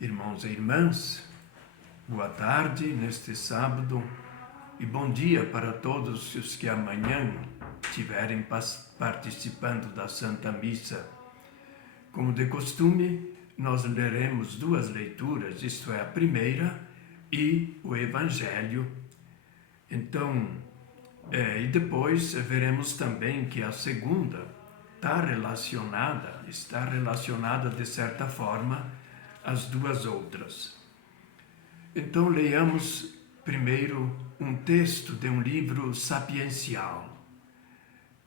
Irmãos e irmãs, boa tarde neste sábado e bom dia para todos os que amanhã estiverem participando da Santa Missa. Como de costume, nós leremos duas leituras, isto é, a primeira e o Evangelho. Então, e depois veremos também que a segunda está relacionada de certa forma às duas outras. Então, leiamos primeiro um texto de um livro sapiencial.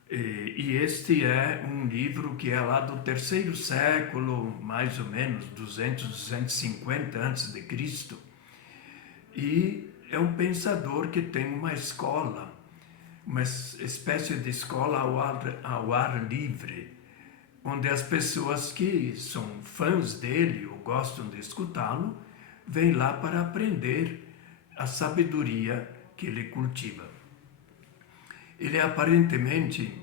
E este é um livro que é lá do terceiro século, mais ou menos, 200, 250 a.C. E é um pensador que tem uma escola, uma espécie de escola ao ar livre, onde as pessoas que são fãs dele ou gostam de escutá-lo, vêm lá para aprender a sabedoria que ele cultiva. Ele aparentemente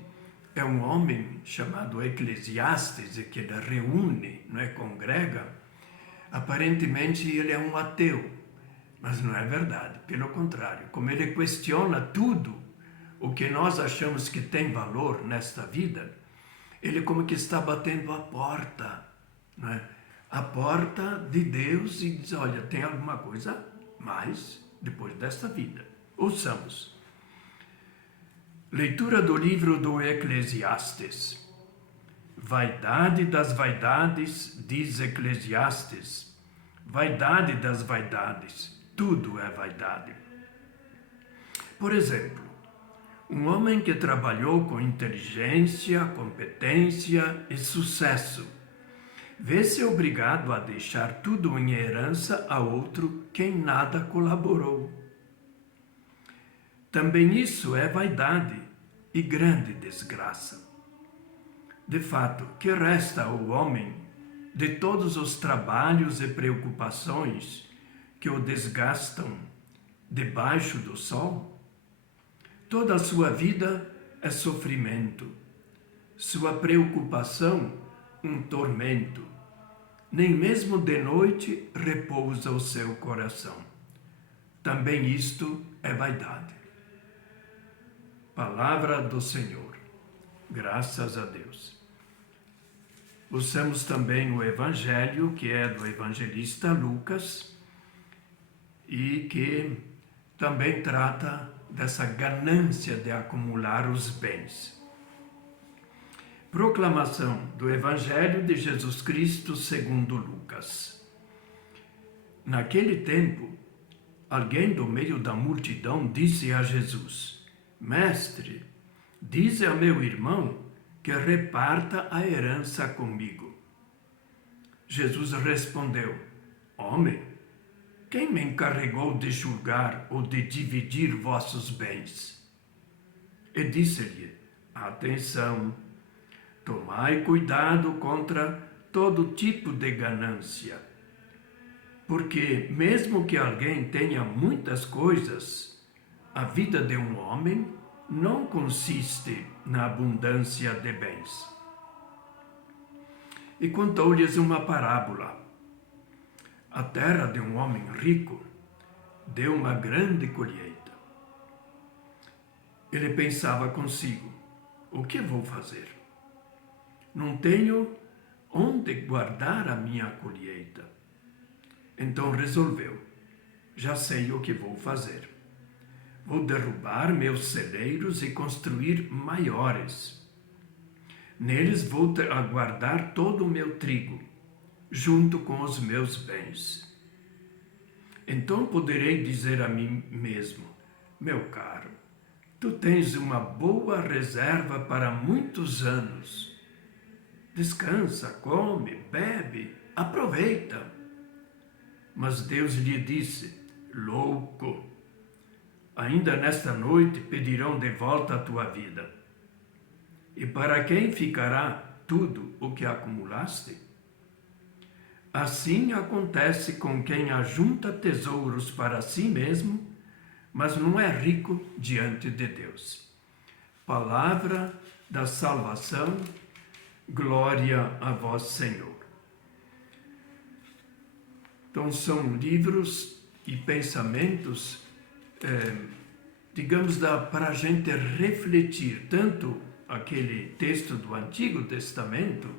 é um homem chamado Eclesiastes, que ele reúne, não é, congrega. Aparentemente ele é um ateu, mas não é verdade. Pelo contrário, como ele questiona tudo o que nós achamos que tem valor nesta vida, ele como que está batendo a porta, não é? A porta de Deus e diz, olha, tem alguma coisa mais depois desta vida. Ouçamos. Leitura do livro do Eclesiastes. Vaidade das vaidades, diz Eclesiastes. Vaidade das vaidades, tudo é vaidade. Por exemplo, um homem que trabalhou com inteligência, competência e sucesso, vê-se obrigado a deixar tudo em herança a outro quem nada colaborou. Também isso é vaidade e grande desgraça. De fato, que resta ao homem de todos os trabalhos e preocupações que o desgastam debaixo do sol? Toda a sua vida é sofrimento, sua preocupação um tormento. Nem mesmo de noite repousa o seu coração. Também isto é vaidade. Palavra do Senhor. Graças a Deus. Ouçamos também o Evangelho, que é do evangelista Lucas, e que também trata dessa ganância de acumular os bens. Proclamação do Evangelho de Jesus Cristo segundo Lucas. Naquele tempo, alguém do meio da multidão disse a Jesus: Mestre, dize a meu irmão que reparta a herança comigo. Jesus respondeu: Homem, quem me encarregou de julgar ou de dividir vossos bens? E disse-lhe: Atenção, tomai cuidado contra todo tipo de ganância, porque mesmo que alguém tenha muitas coisas, a vida de um homem não consiste na abundância de bens. E contou-lhes uma parábola. A terra de um homem rico deu uma grande colheita. Ele pensava consigo: o que vou fazer? Não tenho onde guardar a minha colheita. Então resolveu: já sei o que vou fazer. Vou derrubar meus celeiros e construir maiores. Neles vou guardar todo o meu trigo, junto com os meus bens. Então poderei dizer a mim mesmo: meu caro, tu tens uma boa reserva para muitos anos. Descansa, come, bebe, aproveita. Mas Deus lhe disse: louco, ainda nesta noite pedirão de volta a tua vida. E para quem ficará tudo o que acumulaste? Assim acontece com quem ajunta tesouros para si mesmo, mas não é rico diante de Deus. Palavra da salvação, glória a vós, Senhor. Então, são livros e pensamentos, digamos, para a gente refletir tanto aquele texto do Antigo Testamento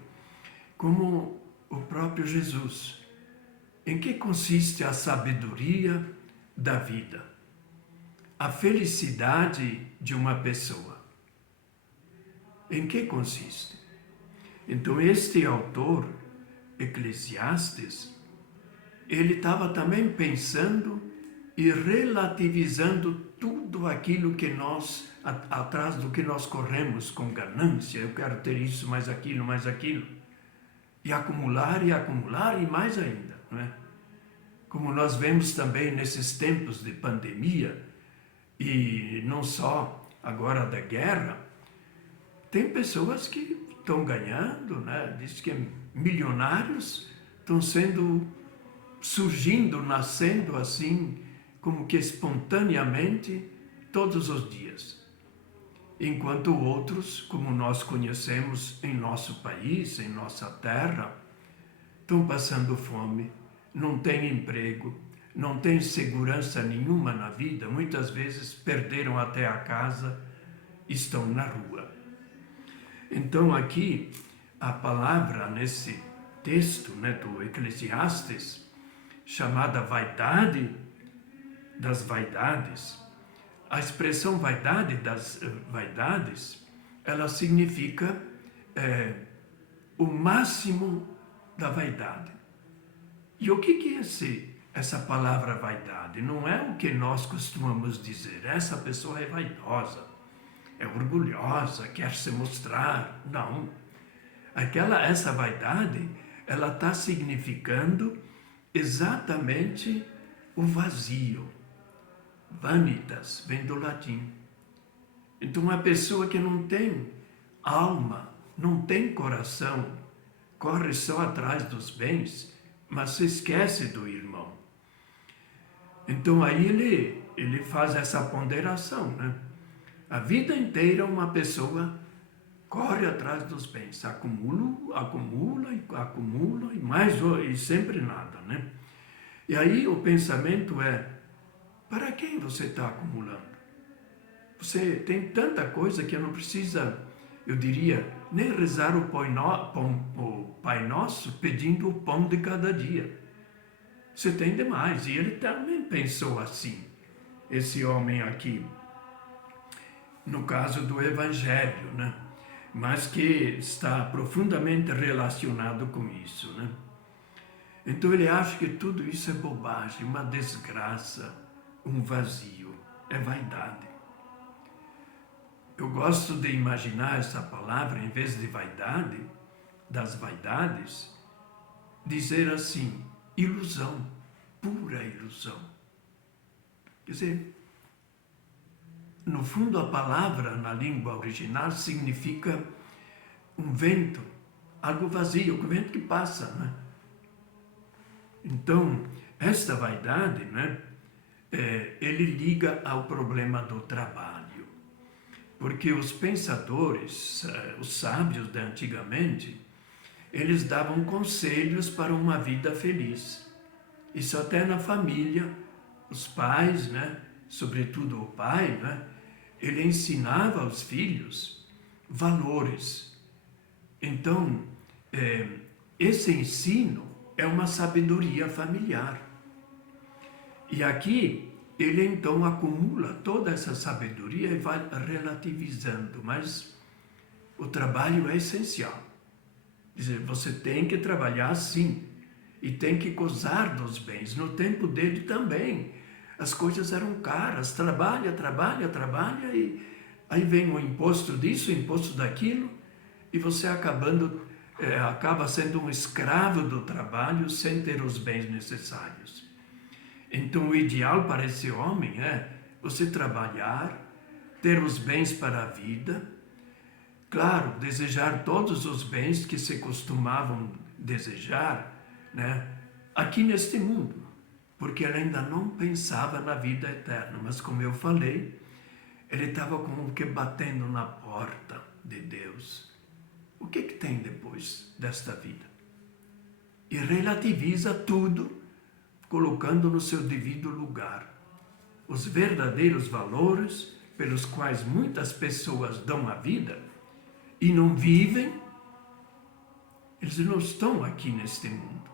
como o próprio Jesus. Em que consiste a sabedoria da vida? A felicidade de uma pessoa. Em que consiste? Então, este autor, Eclesiastes, ele estava também pensando e relativizando tudo aquilo que nós, atrás do que nós corremos com ganância. Eu quero ter isso, mais aquilo, mais aquilo. E acumular e mais ainda, não é? Como nós vemos também nesses tempos de pandemia, e não só agora da guerra, tem pessoas que estão ganhando, né? Diz que milionários estão surgindo, nascendo assim, como que espontaneamente, todos os dias. Enquanto outros, como nós conhecemos em nosso país, em nossa terra, estão passando fome, não têm emprego, não têm segurança nenhuma na vida, muitas vezes perderam até a casa, estão na rua. Então aqui, a palavra nesse texto, né, do Eclesiastes, chamada vaidade das vaidades, a expressão vaidade das vaidades, ela significa o máximo da vaidade. E o que é essa palavra vaidade? Não é o que nós costumamos dizer, essa pessoa é vaidosa, é orgulhosa, quer se mostrar. Não. Essa vaidade, ela está significando exatamente o vazio. Vanitas, vem do latim. Então, uma pessoa que não tem alma, não tem coração, corre só atrás dos bens, mas se esquece do irmão. Então, aí ele faz essa ponderação, né? A vida inteira uma pessoa corre atrás dos bens, acumula e mais, e sempre nada, né? E aí o pensamento é, para quem você está acumulando? Você tem tanta coisa que não precisa, eu diria, nem rezar o Pai Nosso pedindo o pão de cada dia. Você tem demais. E ele também pensou assim, esse homem aqui, no caso do Evangelho, né? Mas que está profundamente relacionado com isso, né? Então ele acha que tudo isso é bobagem, uma desgraça, um vazio, é vaidade. Eu gosto de imaginar essa palavra, em vez de vaidade, das vaidades, dizer assim, ilusão, pura ilusão. Quer dizer, no fundo a palavra na língua original significa um vento, algo vazio, um vento que passa, né? Então, esta vaidade, né, ele liga ao problema do trabalho. Porque os pensadores, os sábios de antigamente, eles davam conselhos para uma vida feliz. Isso até na família, os pais, né, sobretudo o pai, né, ele ensinava aos filhos valores. Então, esse ensino é uma sabedoria familiar. E aqui, ele então acumula toda essa sabedoria e vai relativizando, mas o trabalho é essencial. Quer dizer, você tem que trabalhar sim, e tem que gozar dos bens. No tempo dele também, as coisas eram caras, trabalha, e aí vem o imposto disso, o imposto daquilo, e você acaba sendo um escravo do trabalho sem ter os bens necessários. Então, o ideal para esse homem é você trabalhar, ter os bens para a vida, claro, desejar todos os bens que se costumavam desejar, né, aqui neste mundo, porque ele ainda não pensava na vida eterna, mas como eu falei, ele estava como que batendo na porta de Deus. O que tem depois desta vida? E relativiza tudo colocando no seu devido lugar. Os verdadeiros valores pelos quais muitas pessoas dão a vida e não vivem, eles não estão aqui neste mundo.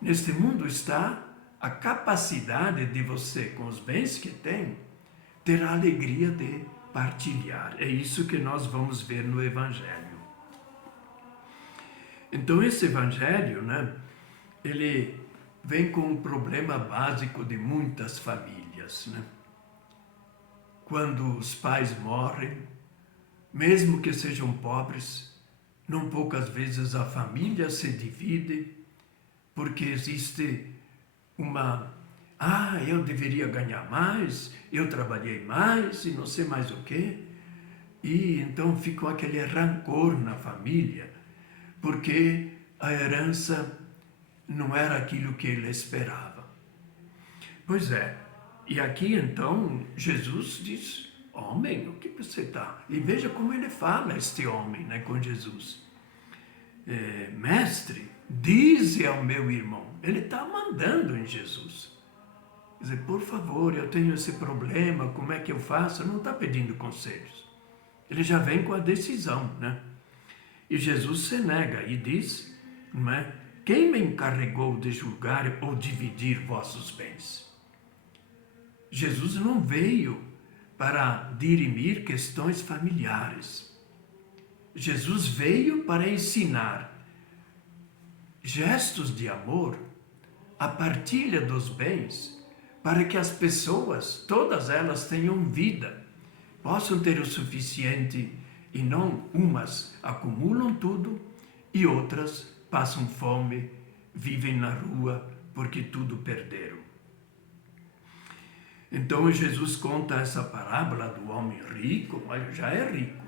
Neste mundo está a capacidade de você, com os bens que tem, ter a alegria de partilhar. É isso que nós vamos ver no Evangelho. Então, esse Evangelho, ele vem com um problema básico de muitas famílias, Quando os pais morrem, mesmo que sejam pobres, não poucas vezes a família se divide, porque existe eu deveria ganhar mais, eu trabalhei mais e não sei mais o quê. E então fica aquele rancor na família, porque a herança não era aquilo que ele esperava. Pois é, e aqui então Jesus diz: homem, o que você está? E veja como ele fala, este homem, com Jesus. Mestre, dize ao meu irmão. Ele está mandando em Jesus. Quer dizer, por favor, eu tenho esse problema, como é que eu faço? Não está pedindo conselhos. Ele já vem com a decisão, E Jesus se nega e diz, quem me encarregou de julgar ou dividir vossos bens? Jesus não veio para dirimir questões familiares. Jesus veio para ensinar gestos de amor, a partilha dos bens, para que as pessoas, todas elas, tenham vida, possam ter o suficiente e não umas acumulam tudo e outras passam fome, vivem na rua porque tudo perderam. Então Jesus conta essa parábola do homem rico, mas já é rico.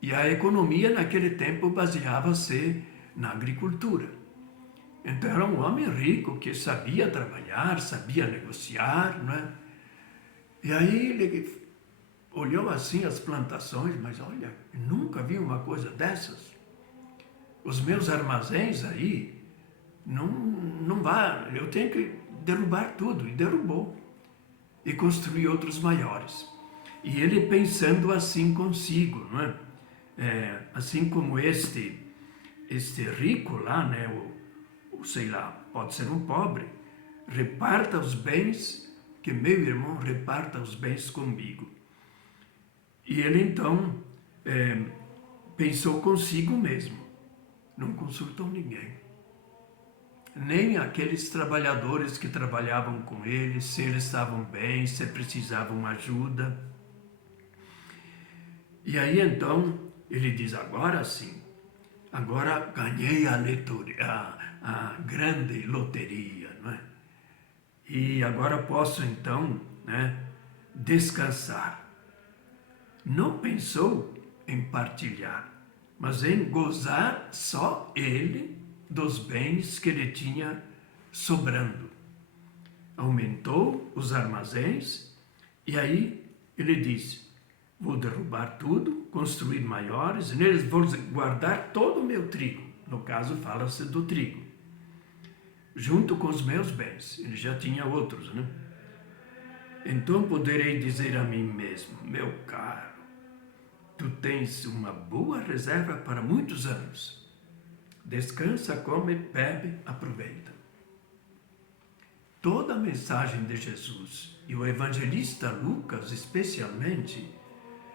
E a economia naquele tempo baseava-se na agricultura. Então era um homem rico que sabia trabalhar, sabia negociar, E aí ele olhou assim as plantações, mas olha, nunca vi uma coisa dessas. Os meus armazéns aí, não vai, eu tenho que derrubar tudo. E derrubou. E construir outros maiores. E ele pensando assim consigo, assim como este rico lá, sei lá, pode ser um pobre, reparta os bens, que meu irmão reparta os bens comigo. E ele então pensou consigo mesmo, não consultou ninguém. Nem aqueles trabalhadores que trabalhavam com ele, se eles estavam bem, se precisavam ajuda. E aí então ele diz, agora sim, agora ganhei a grande loteria, E agora posso então descansar. Não pensou em partilhar, mas em gozar só ele dos bens que ele tinha sobrando. Aumentou os armazéns e aí ele disse, vou derrubar tudo, construir maiores, e neles vou guardar todo o meu trigo. No caso, fala-se do trigo. Junto com os meus bens. Ele já tinha outros, Então poderei dizer a mim mesmo, meu caro, tu tens uma boa reserva para muitos anos. Descansa, come, bebe, aproveita. Toda a mensagem de Jesus, e o evangelista Lucas especialmente,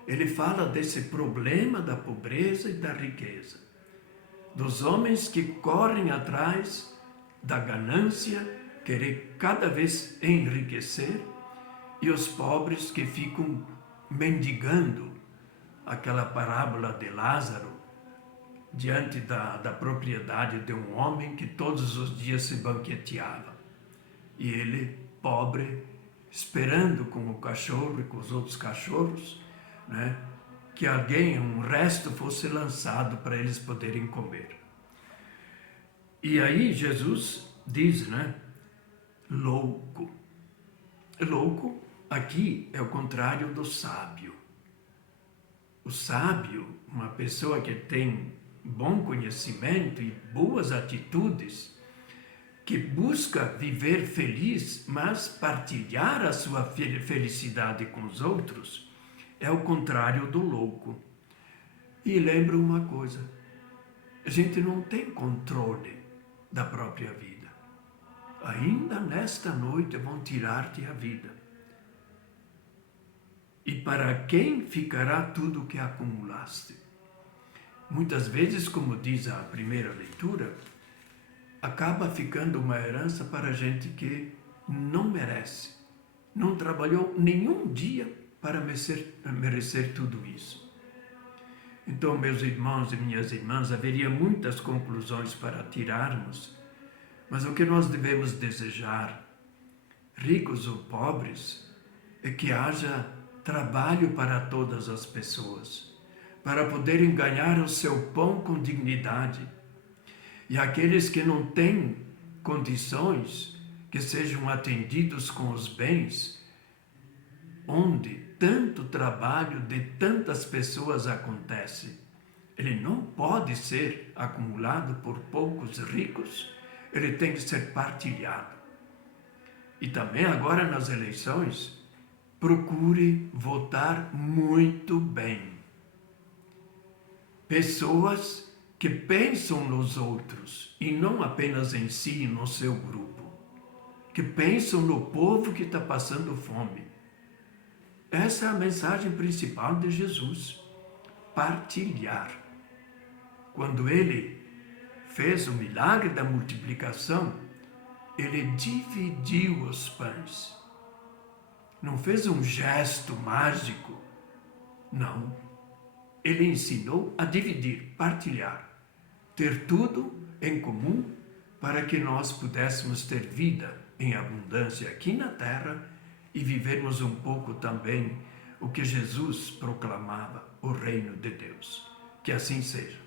ele fala desse problema da pobreza e da riqueza. Dos homens que correm atrás da ganância, querer cada vez enriquecer, e os pobres que ficam mendigando. Aquela parábola de Lázaro, diante da propriedade de um homem que todos os dias se banqueteava. E ele, pobre, esperando com o cachorro e com os outros cachorros, que alguém, um resto, fosse lançado para eles poderem comer. E aí Jesus diz, louco. Louco, aqui, é o contrário do sábio. O sábio, uma pessoa que tem bom conhecimento e boas atitudes, que busca viver feliz, mas partilhar a sua felicidade com os outros, é o contrário do louco. E lembra uma coisa, a gente não tem controle da própria vida. Ainda nesta noite vão tirar-te a vida. E para quem ficará tudo o que acumulaste? Muitas vezes, como diz a primeira leitura, acaba ficando uma herança para gente que não merece, não trabalhou nenhum dia para merecer tudo isso. Então, meus irmãos e minhas irmãs, haveria muitas conclusões para tirarmos, mas o que nós devemos desejar, ricos ou pobres, é que haja trabalho para todas as pessoas, para poderem ganhar o seu pão com dignidade. E aqueles que não têm condições, que sejam atendidos com os bens, onde tanto trabalho de tantas pessoas acontece. Ele não pode ser acumulado por poucos ricos, ele tem que ser partilhado. E também agora nas eleições, procure votar muito bem. Pessoas que pensam nos outros e não apenas em si e no seu grupo, que pensam no povo que está passando fome. Essa é a mensagem principal de Jesus, partilhar. Quando ele fez o milagre da multiplicação, ele dividiu os pães. Não fez um gesto mágico, não. Ele ensinou a dividir, partilhar, ter tudo em comum para que nós pudéssemos ter vida em abundância aqui na terra e vivermos um pouco também o que Jesus proclamava, o reino de Deus. Que assim seja.